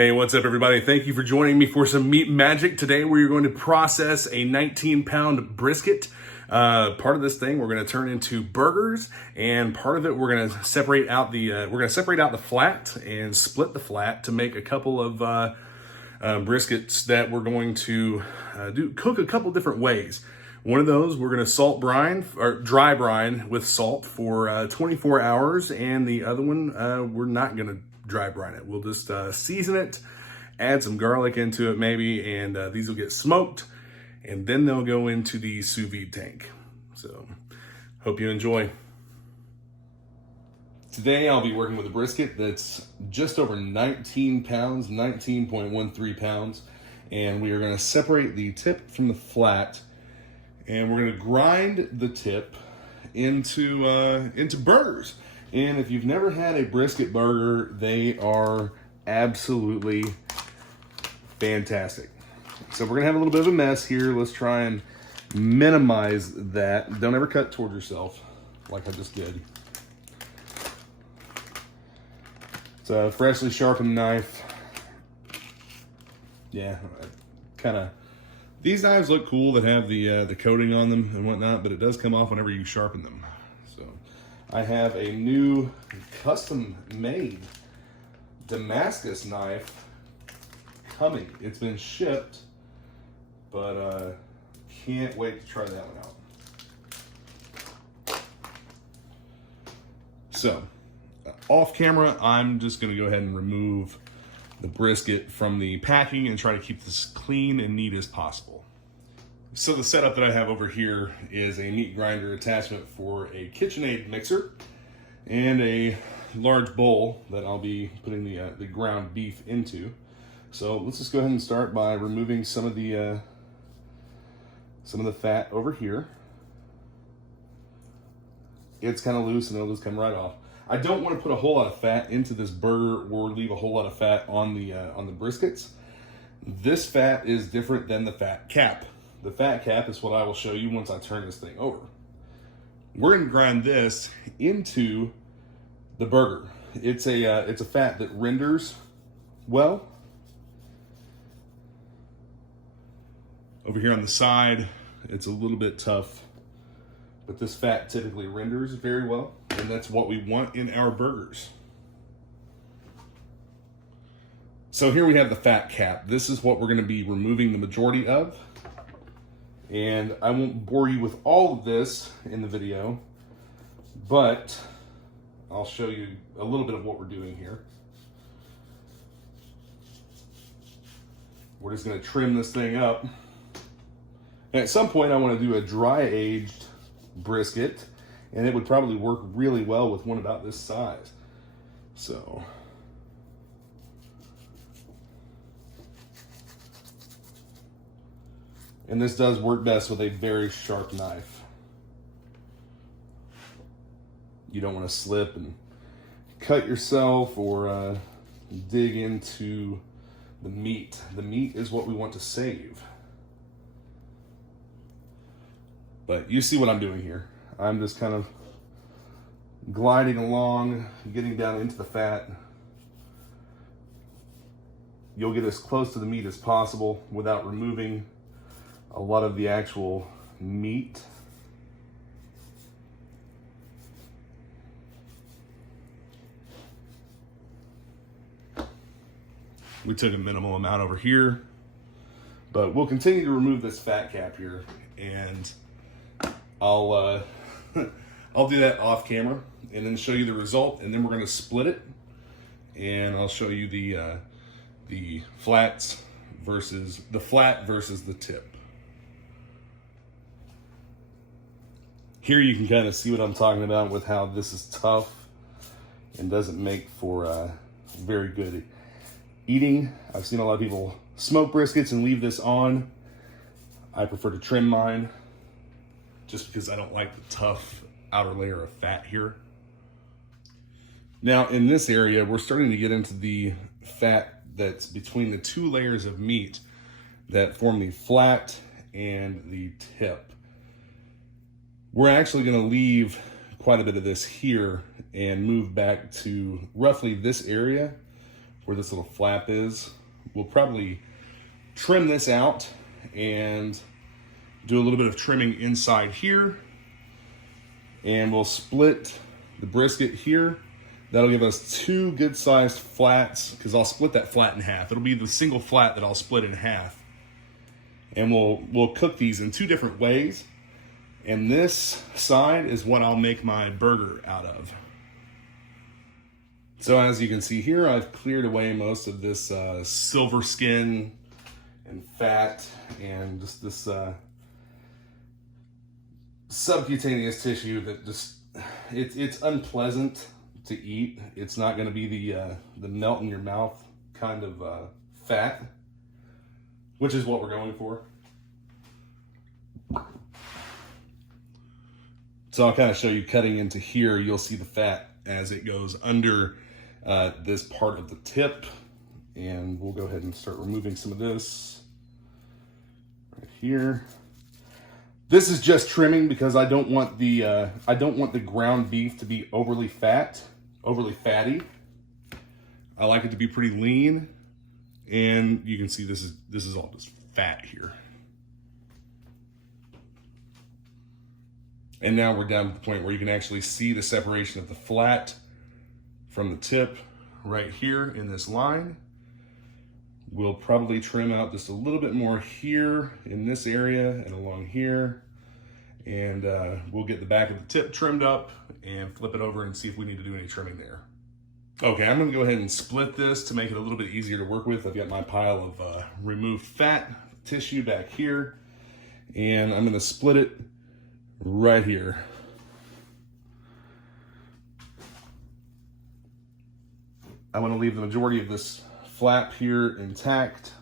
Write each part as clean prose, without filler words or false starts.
Hey, what's up everybody? Thank you for joining me for some meat magic. Today we're going to process a 19-pound brisket. Part of this thing we're going to turn into burgers, and part of it we're going to separate out the flat and split the flat to make a couple of briskets that we're going to cook a couple different ways. One of those we're going to salt brine or dry brine with salt for 24 hours, and the other one we're not going to dry brine it. We'll just season it, add some garlic into it maybe, and these will get smoked, and then they'll go into the sous vide tank. So hope you enjoy. Today I'll be working with a brisket that's just over 19 pounds, 19.13 pounds, and we are going to separate the tip from the flat, and we're going to grind the tip into burgers. And if you've never had a brisket burger, they are absolutely fantastic. So we're gonna have a little bit of a mess here. Let's try and minimize that. Don't ever cut toward yourself like I just did. It's a freshly sharpened knife. Yeah, these knives look cool that have the coating on them and whatnot, but it does come off whenever you sharpen them. So I have a new custom-made Damascus knife coming. It's been shipped, but can't wait to try that one out. So, off camera, I'm just gonna go ahead and remove the brisket from the packing and try to keep this clean and neat as possible. So the setup that I have over here is a meat grinder attachment for a KitchenAid mixer and a large bowl that I'll be putting the ground beef into. So let's just go ahead and start by removing some of the fat over here. It's kind of loose and it'll just come right off. I don't want to put a whole lot of fat into this burger or leave a whole lot of fat on the briskets. This fat is different than the fat cap. The fat cap is what I will show you once I turn this thing over. We're going to grind this into the burger. It's a fat that renders well. Over here on the side, it's a little bit tough, but this fat typically renders very well, and that's what we want in our burgers. So here we have the fat cap. This is what we're going to be removing the majority of. And I won't bore you with all of this in the video, but I'll show you a little bit of what we're doing here. We're just gonna trim this thing up. And at some point I wanna do a dry aged brisket, and it would probably work really well with one about this size. So. And this does work best with a very sharp knife. You don't want to slip and cut yourself or dig into the meat. The meat is what we want to save. But you see what I'm doing here. I'm just kind of gliding along, getting down into the fat. You'll get as close to the meat as possible without removing a lot of the actual meat. We took a minimal amount over here, but we'll continue to remove this fat cap here, and I'll I'll do that off camera and then show you the result, and then we're going to split it, and I'll show you the flat versus the tip. Here you can kind of see what I'm talking about with how this is tough and doesn't make for very good eating. I've seen a lot of people smoke briskets and leave this on. I prefer to trim mine just because I don't like the tough outer layer of fat here. Now in this area, we're starting to get into the fat that's between the two layers of meat that form the flat and the tip. We're actually going to leave quite a bit of this here and move back to roughly this area where this little flap is. We'll probably trim this out and do a little bit of trimming inside here. And we'll split the brisket here. That'll give us 2 good-sized flats, because I'll split that flat in half. It'll be the single flat that I'll split in half. And we'll cook these in 2 different ways. And this side is what I'll make my burger out of. So as you can see here, I've cleared away most of this silver skin and fat and just this subcutaneous tissue that just, it's unpleasant to eat. It's not going to be the melt in your mouth kind of fat, which is what we're going for. So I'll kind of show you cutting into here. You'll see the fat as it goes under this part of the tip, and we'll go ahead and start removing some of this right here. This is just trimming because I don't want the ground beef to be overly fatty. I like it to be pretty lean, and you can see this is all just fat here. And now we're down to the point where you can actually see the separation of the flat from the tip right here in this line. We'll probably trim out just a little bit more here in this area and along here. And we'll get the back of the tip trimmed up and flip it over and see if we need to do any trimming there. Okay, I'm gonna go ahead and split this to make it a little bit easier to work with. I've got my pile of removed fat tissue back here, and I'm gonna split it right here. I'm gonna leave the majority of this flap here intact.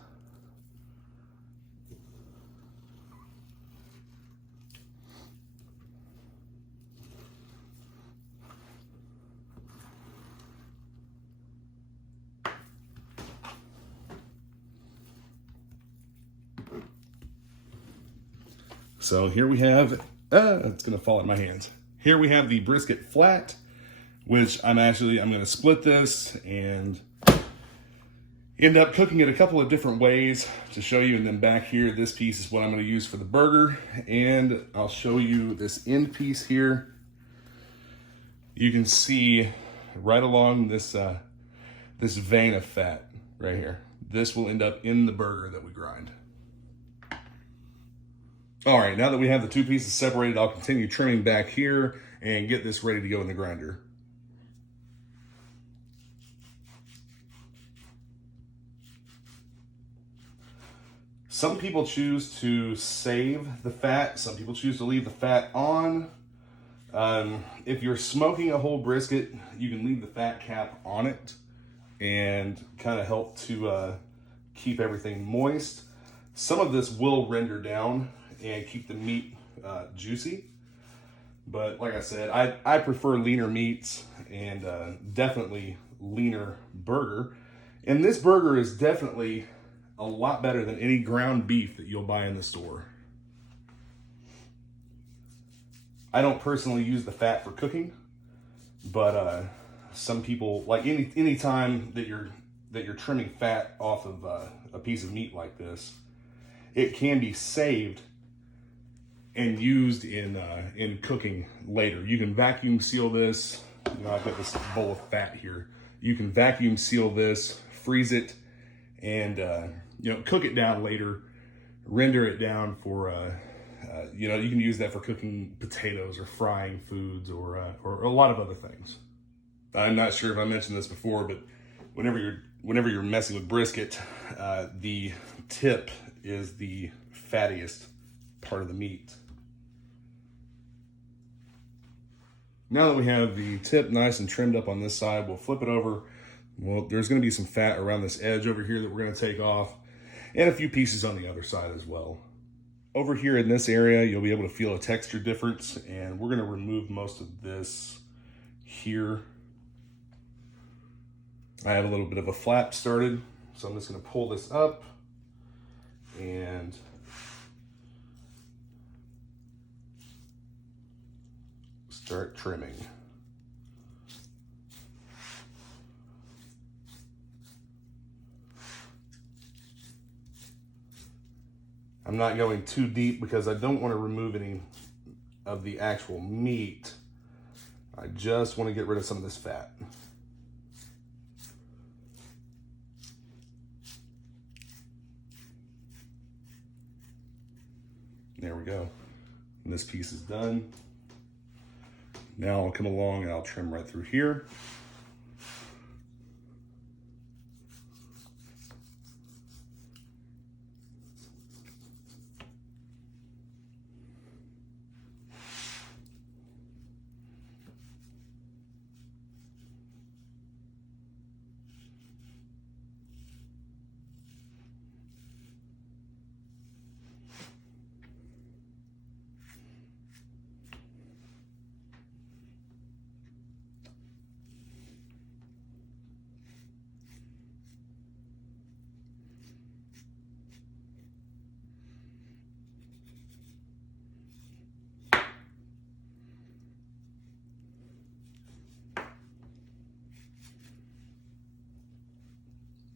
So here we have, it's gonna fall in my hands. Here we have the brisket flat, which I'm gonna split this and end up cooking it a couple of different ways to show you. And then back here, this piece is what I'm gonna use for the burger. And I'll show you this end piece here. You can see right along this, this vein of fat right here. This will end up in the burger that we grind. All right, now that we have the 2 pieces separated, I'll continue trimming back here and get this ready to go in the grinder. Some people choose to save the fat. Some people choose to leave the fat on. If you're smoking a whole brisket, you can leave the fat cap on it and kind of help to keep everything moist. Some of this will render down and keep the meat juicy. But like I said, I prefer leaner meats and definitely leaner burger. And this burger is definitely a lot better than any ground beef that you'll buy in the store. I don't personally use the fat for cooking, but some people, like any time that you're trimming fat off of a piece of meat like this, it can be saved and used in cooking later. You can vacuum seal this. You know, I've got this bowl of fat here. You can vacuum seal this, freeze it, and you know, cook it down later, render it down for you know, you can use that for cooking potatoes or frying foods or a lot of other things. I'm not sure if I mentioned this before, but whenever you're messing with brisket, the tip is the fattiest part of the meat. Now that we have the tip nice and trimmed up on this side, we'll flip it over. Well, there's going to be some fat around this edge over here that we're going to take off, and a few pieces on the other side as well. Over here in this area, you'll be able to feel a texture difference, and we're going to remove most of this here. I have a little bit of a flap started, so I'm just going to pull this up and start trimming. I'm not going too deep because I don't want to remove any of the actual meat. I just want to get rid of some of this fat. There we go. And this piece is done. Now I'll come along and I'll trim right through here.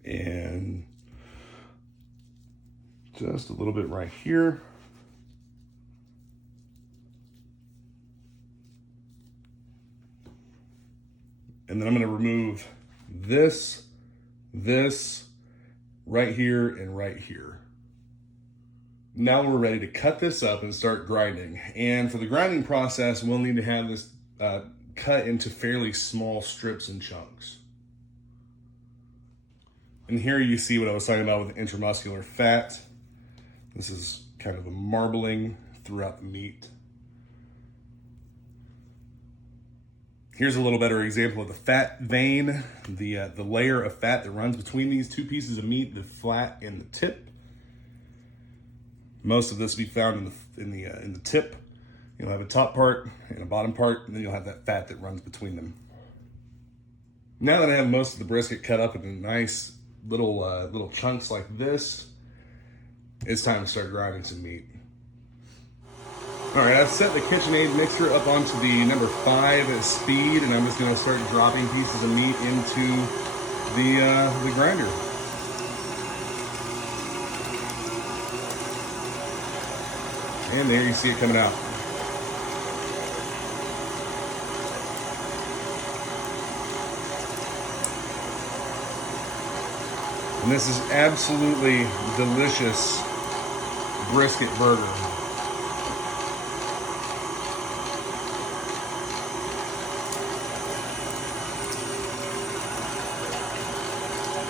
And just a little bit right here. And then I'm going to remove this right here and right here. Now we're ready to cut this up and start grinding. And for the grinding process, we'll need to have this cut into fairly small strips and chunks. And here you see what I was talking about with intramuscular fat. This is kind of a marbling throughout the meat. Here's a little better example of the fat vein, the layer of fat that runs between these two pieces of meat, the flat and the tip. Most of this will be found in the tip. You'll have a top part and a bottom part, and then you'll have that fat that runs between them. Now that I have most of the brisket cut up into nice little chunks like this, it's time to start grinding some meat. All right, I've set the KitchenAid mixer up onto the number 5 speed, and I'm just gonna start dropping pieces of meat into the grinder. And there you see it coming out. And this is absolutely delicious brisket burger.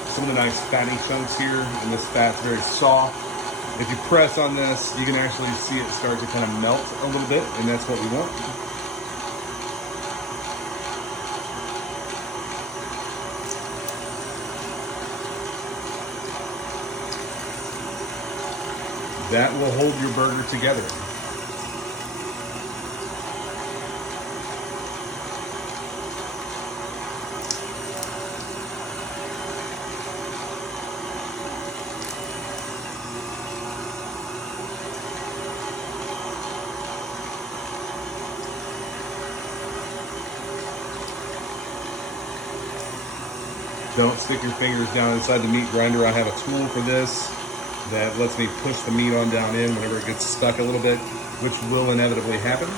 Some of the nice fatty chunks here, and this fat's very soft. If you press on this, you can actually see it start to kind of melt a little bit, and that's what we want. That will hold your burger together. Don't stick your fingers down inside the meat grinder. I have a tool for this that lets me push the meat on down in whenever it gets stuck a little bit, which will inevitably happen.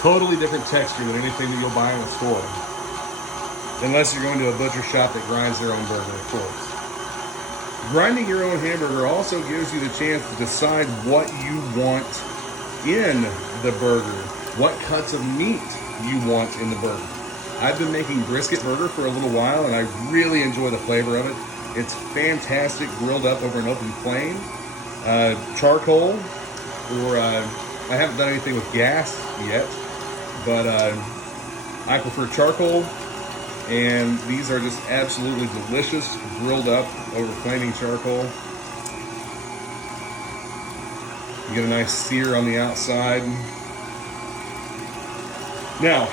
Totally different texture than anything that you'll buy in a store. Unless you're going to a butcher shop that grinds their own burger, of course. Grinding your own hamburger also gives you the chance to decide what you want in the burger, what cuts of meat you want in the burger. I've been making brisket burger for a little while, and I really enjoy the flavor of it. It's fantastic grilled up over an open flame. Charcoal, or I haven't done anything with gas yet, but I prefer charcoal And these are just absolutely delicious, grilled up over flaming charcoal. You get a nice sear on the outside. Now,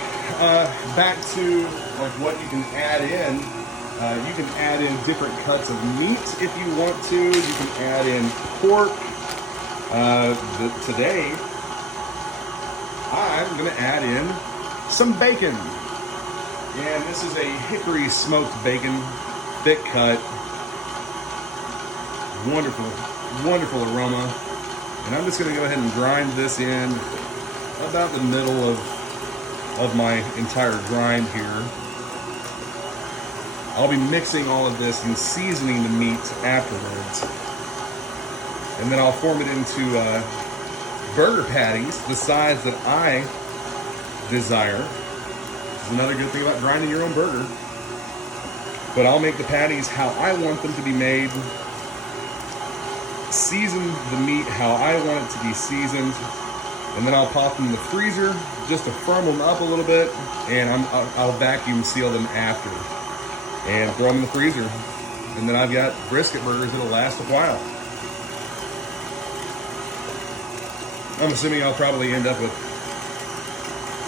back to like what you can add in. You can add in different cuts of meat if you want to. You can add in pork. Today, I'm going to add in some bacon. And this is a hickory smoked bacon, thick cut. Wonderful, wonderful aroma. And I'm just going to go ahead and grind this in about the middle of my entire grind here. I'll be mixing all of this and seasoning the meat afterwards. And then I'll form it into burger patties, the size that I desire. This is another good thing about grinding your own burger. But I'll make the patties how I want them to be made. Season the meat how I want it to be seasoned. And then I'll pop them in the freezer just to firm them up a little bit. And I'll vacuum seal them after. And throw them in the freezer. And then I've got brisket burgers that'll last a while. I'm assuming I'll probably end up with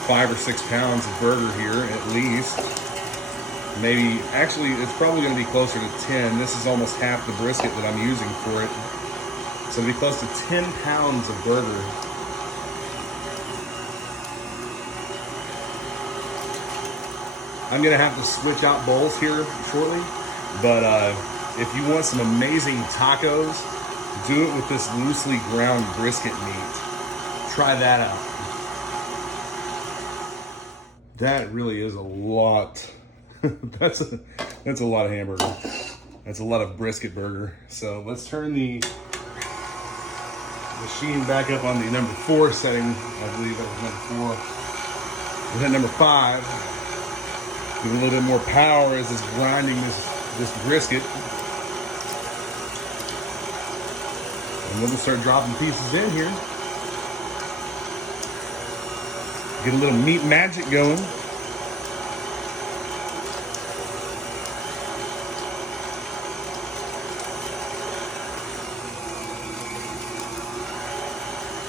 5 or 6 pounds of burger here at least. Maybe, actually, it's probably going to be closer to 10. This is almost half the brisket that I'm using for it. So it'll be close to 10 pounds of burger. I'm going to have to switch out bowls here shortly. But if you want some amazing tacos, do it with this loosely ground brisket meat. Try that out. That really is a lot. That's a lot of hamburger. That's a lot of brisket burger. So let's turn the machine back up on the number 4 setting. I believe that was number 4. We'll hit number 5. Give it a little bit more power as it's grinding this brisket. And then we'll start dropping pieces in here. Get a little meat magic going.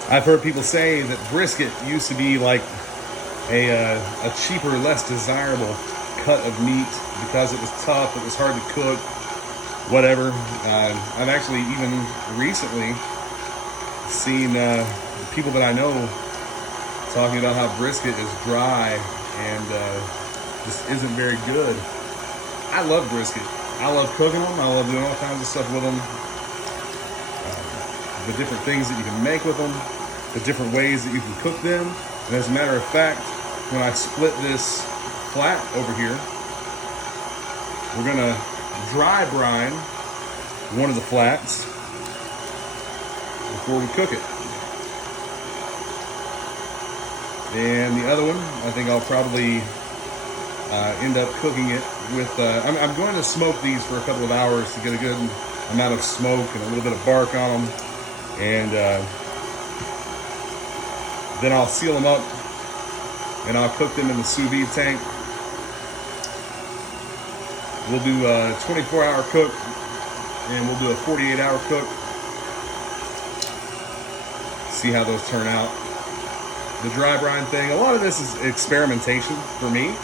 I've heard people say that brisket used to be like a cheaper, less desirable cut of meat because it was tough, it was hard to cook, whatever. I've actually even recently seen people that I know talking about how brisket is dry and just isn't very good. I love brisket. I love cooking them. I love doing all kinds of stuff with them. The different things that you can make with them, the different ways that you can cook them. And as a matter of fact, when I split this flat over here, we're gonna dry brine one of the flats before we cook it. And the other one, I think I'll probably end up cooking it with, I'm going to smoke these for a couple of hours to get a good amount of smoke and a little bit of bark on them. And then I'll seal them up and I'll cook them in the sous vide tank. We'll do a 24-hour cook and we'll do a 48-hour cook. See how those turn out. The dry brine thing, a lot of this is experimentation for me.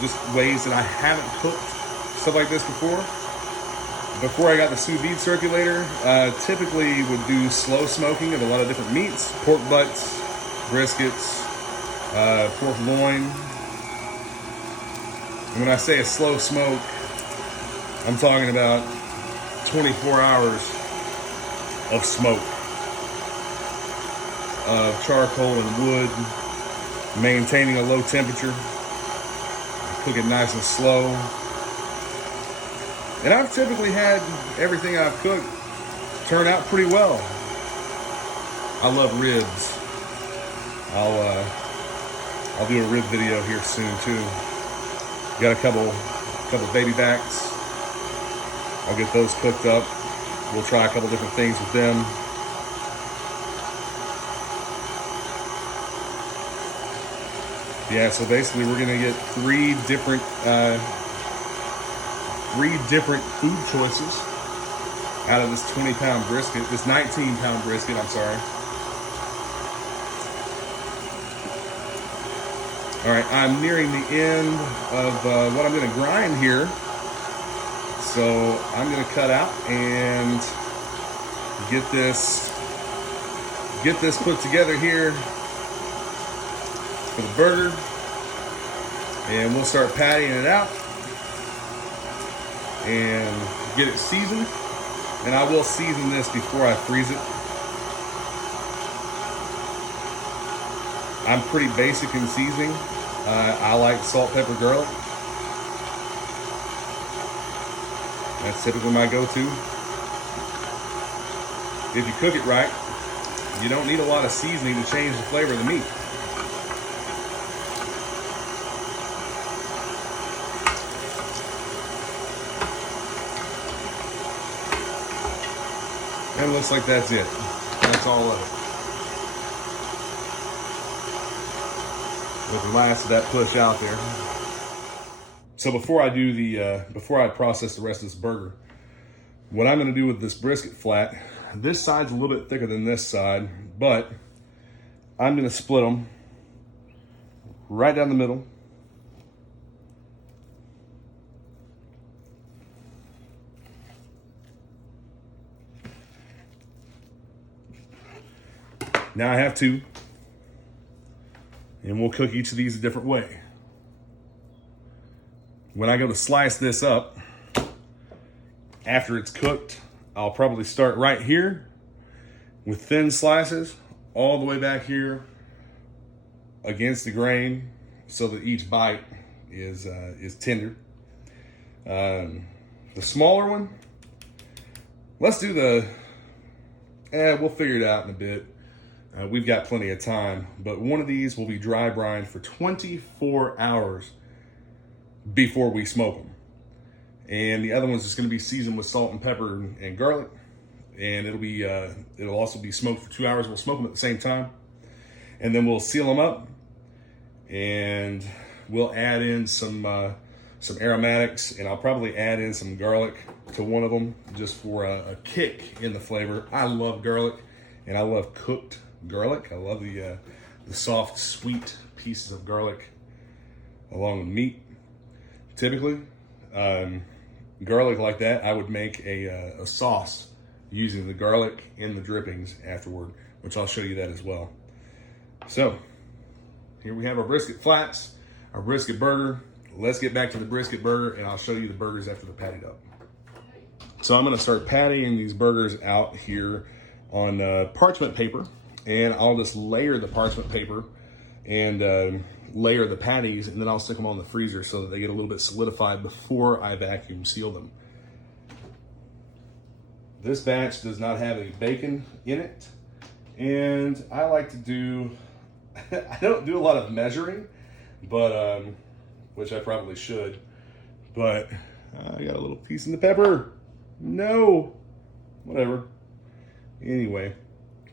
Just ways that I haven't cooked stuff like this before. Before I got the sous vide circulator, typically would do slow smoking of a lot of different meats, pork butts, briskets, pork loin. And when I say a slow smoke, I'm talking about 24 hours of smoke, of charcoal and wood, maintaining a low temperature, cook it nice and slow. And I've typically had everything I've cooked turn out pretty well. I love ribs. I'll do a rib video here soon too. Got a couple baby backs. I'll get those cooked up. We'll try a couple different things with them. Yeah, so basically we're gonna get three different food choices out of this 20-pound brisket, this 19-pound brisket, I'm sorry. All right, I'm nearing the end of what I'm gonna grind here. So I'm gonna cut out and get this put together here for the burger. And we'll start pattying it out and get it seasoned. And I will season this before I freeze it. I'm pretty basic in seasoning. I like salt, pepper, garlic. That's typically my go-to. If you cook it right, you don't need a lot of seasoning to change the flavor of the meat. And it looks like that's it. That's all of it. With the last of that push out there. So before I process the rest of this burger, what I'm gonna do with this brisket flat, this side's a little bit thicker than this side, but I'm gonna split them right down the middle. Now I have two, and we'll cook each of these a different way. When I go to slice this up, after it's cooked, I'll probably start right here with thin slices all the way back here against the grain so that each bite is tender. The smaller one, let's do we'll figure it out in a bit. We've got plenty of time, but one of these will be dry brined for 24 hours before we smoke them. And the other one's just gonna be seasoned with salt and pepper and garlic. And it'll also be smoked for 2 hours. We'll smoke them at the same time. And then we'll seal them up and we'll add in some aromatics, and I'll probably add in some garlic to one of them just for a kick in the flavor. I love garlic, and I love cooked garlic. I love the soft, sweet pieces of garlic along with meat. Typically, garlic like that, I would make a sauce using the garlic in the drippings afterward, which I'll show you that as well. So here we have our brisket flats, our brisket burger. Let's get back to the brisket burger, and I'll show you the burgers after they're patted up. So I'm gonna start pattying these burgers out here on parchment paper, and I'll just layer the parchment paper and layer the patties, and then I'll stick them on the freezer so that they get a little bit solidified before I vacuum seal them. This batch does not have any bacon in it, and I like to do, I don't do a lot of measuring, but which I probably should, but I got a little piece in the pepper. No, whatever. Anyway,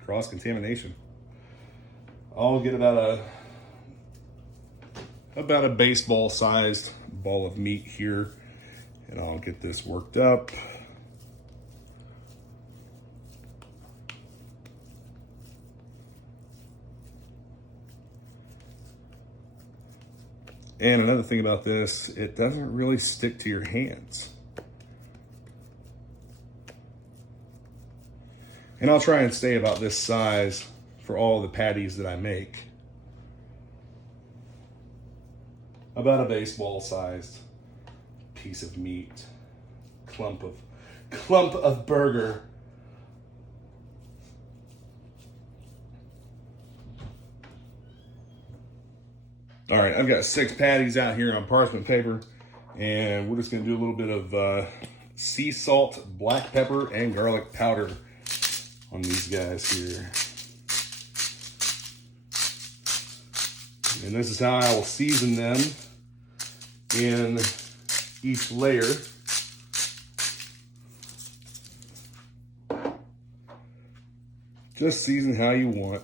cross-contamination. I'll get about a baseball-sized ball of meat here, and I'll get this worked up. And another thing about this, it doesn't really stick to your hands. And I'll try and stay about this size for all the patties that I make. About a baseball-sized piece of meat, clump of burger. All right, I've got 6 patties out here on parchment paper, and we're just gonna do a little bit of sea salt, black pepper, and garlic powder on these guys here. And this is how I will season them in each layer. Just season how you want.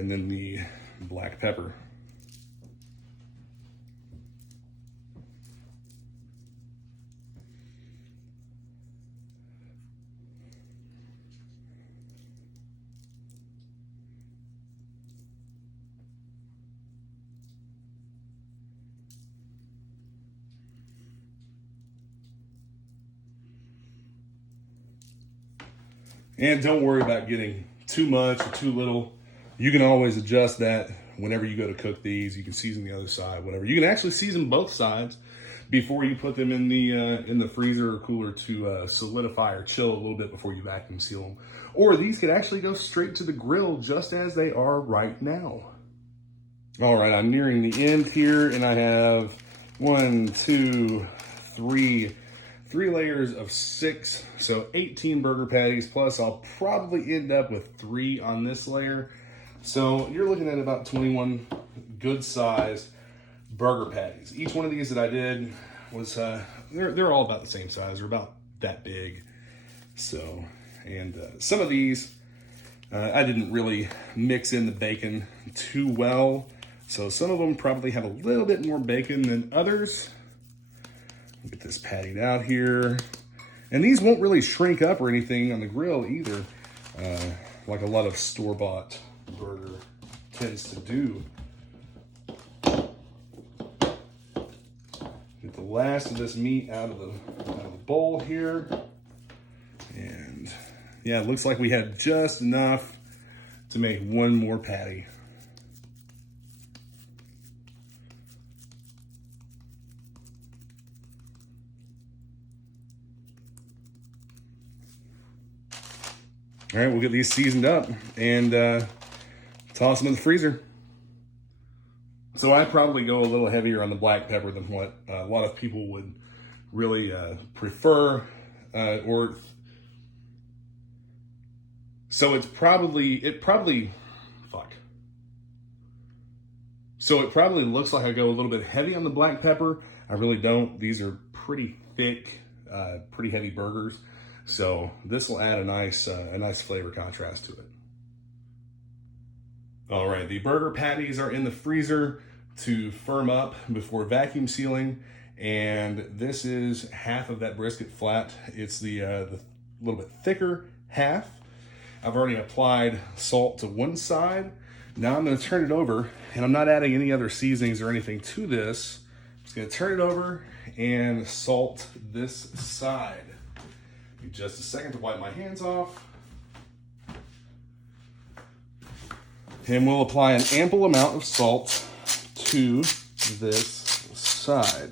and then the black pepper. And don't worry about getting too much or too little. You can always adjust that whenever you go to cook these. You can season the other side, whatever. You can actually season both sides before you put them in the freezer or cooler to solidify or chill a little bit before you vacuum seal them. Or these could actually go straight to the grill just as they are right now. All right, I'm nearing the end here, and I have 1, 2, 3 layers of 6, so 18 burger patties, plus I'll probably end up with 3 on this layer. So you're looking at about 21 good sized burger patties. Each one of these that I did was, they're all about the same size. They're about that big. So, and some of these, I didn't really mix in the bacon too well. So some of them probably have a little bit more bacon than others. Get this patted out here. And these won't really shrink up or anything on the grill either, like a lot of store-bought burger tends to do. Get the last of this meat out of the bowl here. And yeah, it looks like we had just enough to make one more patty. All right, we'll get these seasoned up and toss them in the freezer. So I probably go a little heavier on the black pepper than what a lot of people would really prefer. So it probably looks like I go a little bit heavy on the black pepper. I really don't. These are pretty thick, pretty heavy burgers. So this will add a nice flavor contrast to it. All right, the burger patties are in the freezer to firm up before vacuum sealing. And this is half of that brisket flat. It's the little bit thicker half. I've already applied salt to one side. Now I'm gonna turn it over, and I'm not adding any other seasonings or anything to this. I'm just gonna turn it over and salt this side. Give me just a second to wipe my hands off. And we'll apply an ample amount of salt to this side.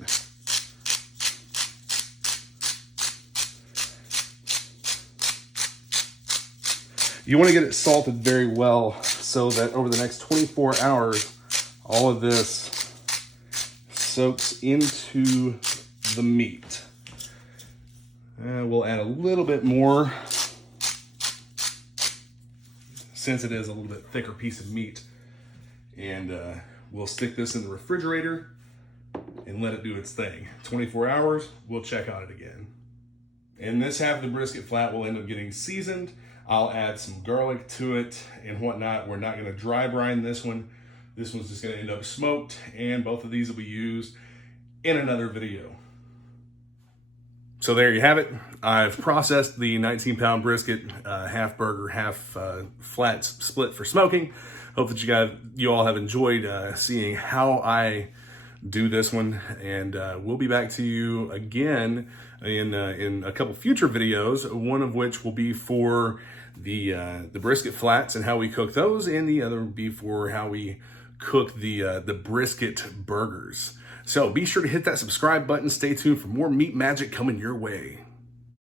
You want to get it salted very well so that over the next 24 hours, all of this soaks into the meat. We'll add a little bit more since it is a little bit thicker piece of meat. And we'll stick this in the refrigerator and let it do its thing. 24 hours, we'll check on it again. And this half of the brisket flat will end up getting seasoned. I'll add some garlic to it and whatnot. We're not gonna dry brine this one. This one's just gonna end up smoked, and both of these will be used in another video. So there you have it. I've processed the 19-pound brisket, half burger, half flat split for smoking. Hope that you all have enjoyed seeing how I do this one, and we'll be back to you again in a couple future videos. One of which will be for the brisket flats and how we cook those, and the other will be for how we cook the brisket burgers. So be sure to hit that subscribe button. Stay tuned for more meat magic coming your way.